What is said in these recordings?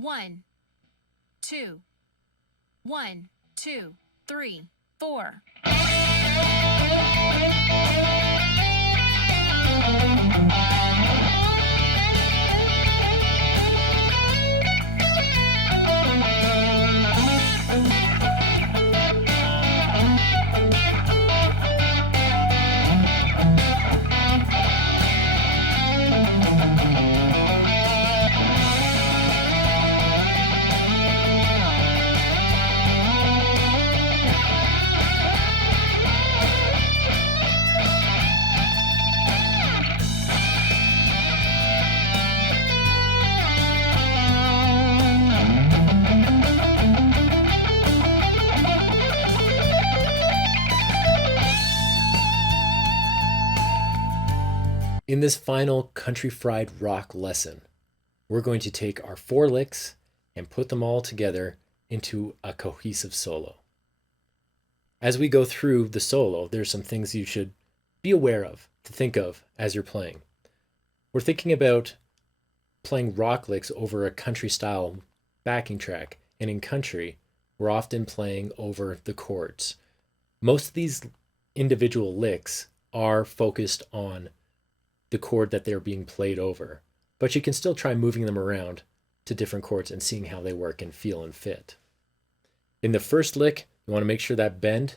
1, 2, 1, 2, 3, 4. In this final country fried rock lesson, we're going to take our 4 licks and put them all together into a cohesive solo. As we go through the solo, there's some things you should be aware of, to think of as you're playing. We're thinking about playing rock licks over a country style backing track, and in country, we're often playing over the chords. Most of these individual licks are focused on the chord that they're being played over, but you can still try moving them around to different chords and seeing how they work and feel and fit. In the first lick, you want to make sure that bend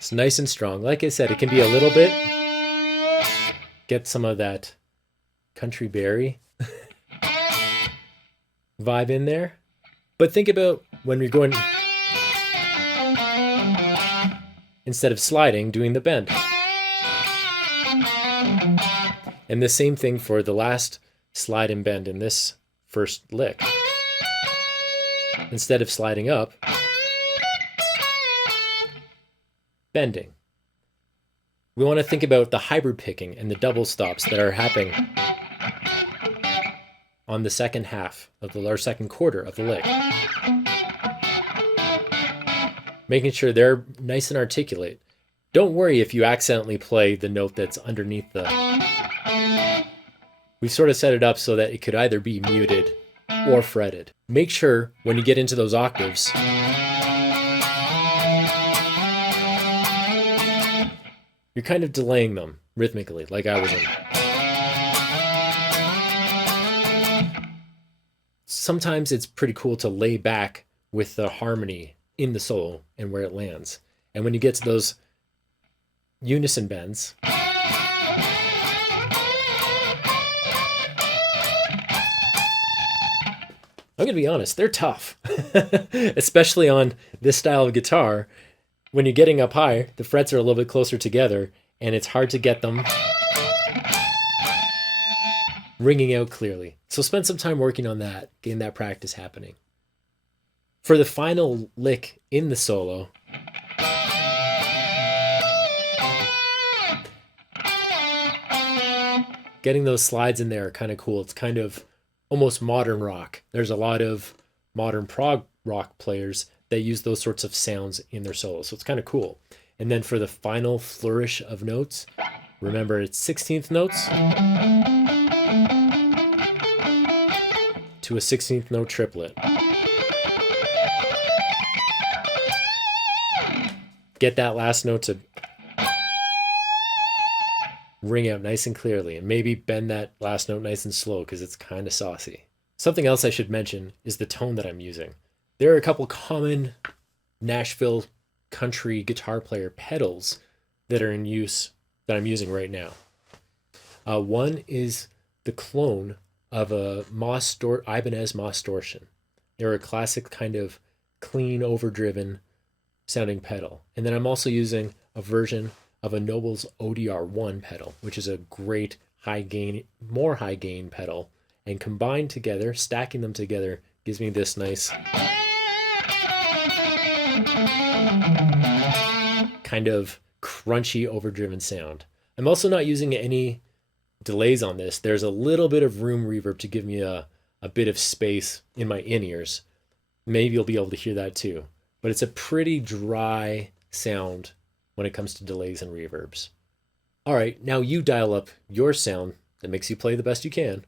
is nice and strong. Like I said, it can be a little bit, get some of that country berry vibe in there. But think about when you're going, instead of sliding, doing the bend. And the same thing for the last slide and bend in this first lick. Instead of sliding up, bending. We want to think about the hybrid picking and the double stops that are happening on the second half of the second quarter of the lick. Making sure they're nice and articulate. Don't worry if you accidentally play the note that's underneath the... We've sort of set it up so that it could either be muted or fretted. Make sure when you get into those octaves, you're kind of delaying them rhythmically, like I was in. Sometimes it's pretty cool to lay back with the harmony in the solo and where it lands. And when you get to those unison bends, I'm going to be honest, they're tough, especially on this style of guitar. When you're getting up high, the frets are a little bit closer together, and it's hard to get them ringing out clearly. So spend some time working on that, getting that practice happening. For the final lick in the solo, getting those slides in there are kind of cool. It's kind of almost modern rock. There's a lot of modern prog rock players that use those sorts of sounds in their solos. So it's kind of cool. And then for the final flourish of notes, remember it's 16th notes to a 16th note triplet. Get that last note to ring out nice and clearly, and maybe bend that last note nice and slow because it's kind of saucy. Something else I should mention is the tone that I'm using. There are a couple common Nashville country guitar player pedals that are in use that I'm using right now. One is the clone of a Ibanez Distortion. They're a classic kind of clean, overdriven sounding pedal. And then I'm also using a version of a Noble's ODR1 pedal, which is a great high gain, more high gain pedal. And combined together, stacking them together, gives me this nice kind of crunchy, overdriven sound. I'm also not using any delays on this. There's a little bit of room reverb to give me a bit of space in my in-ears. Maybe you'll be able to hear that too. But it's a pretty dry sound when it comes to delays and reverbs. All right, now you dial up your sound that makes you play the best you can.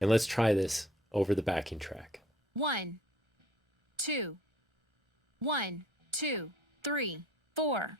And let's try this over the backing track. 1, 2, 1, 2, 3, 4.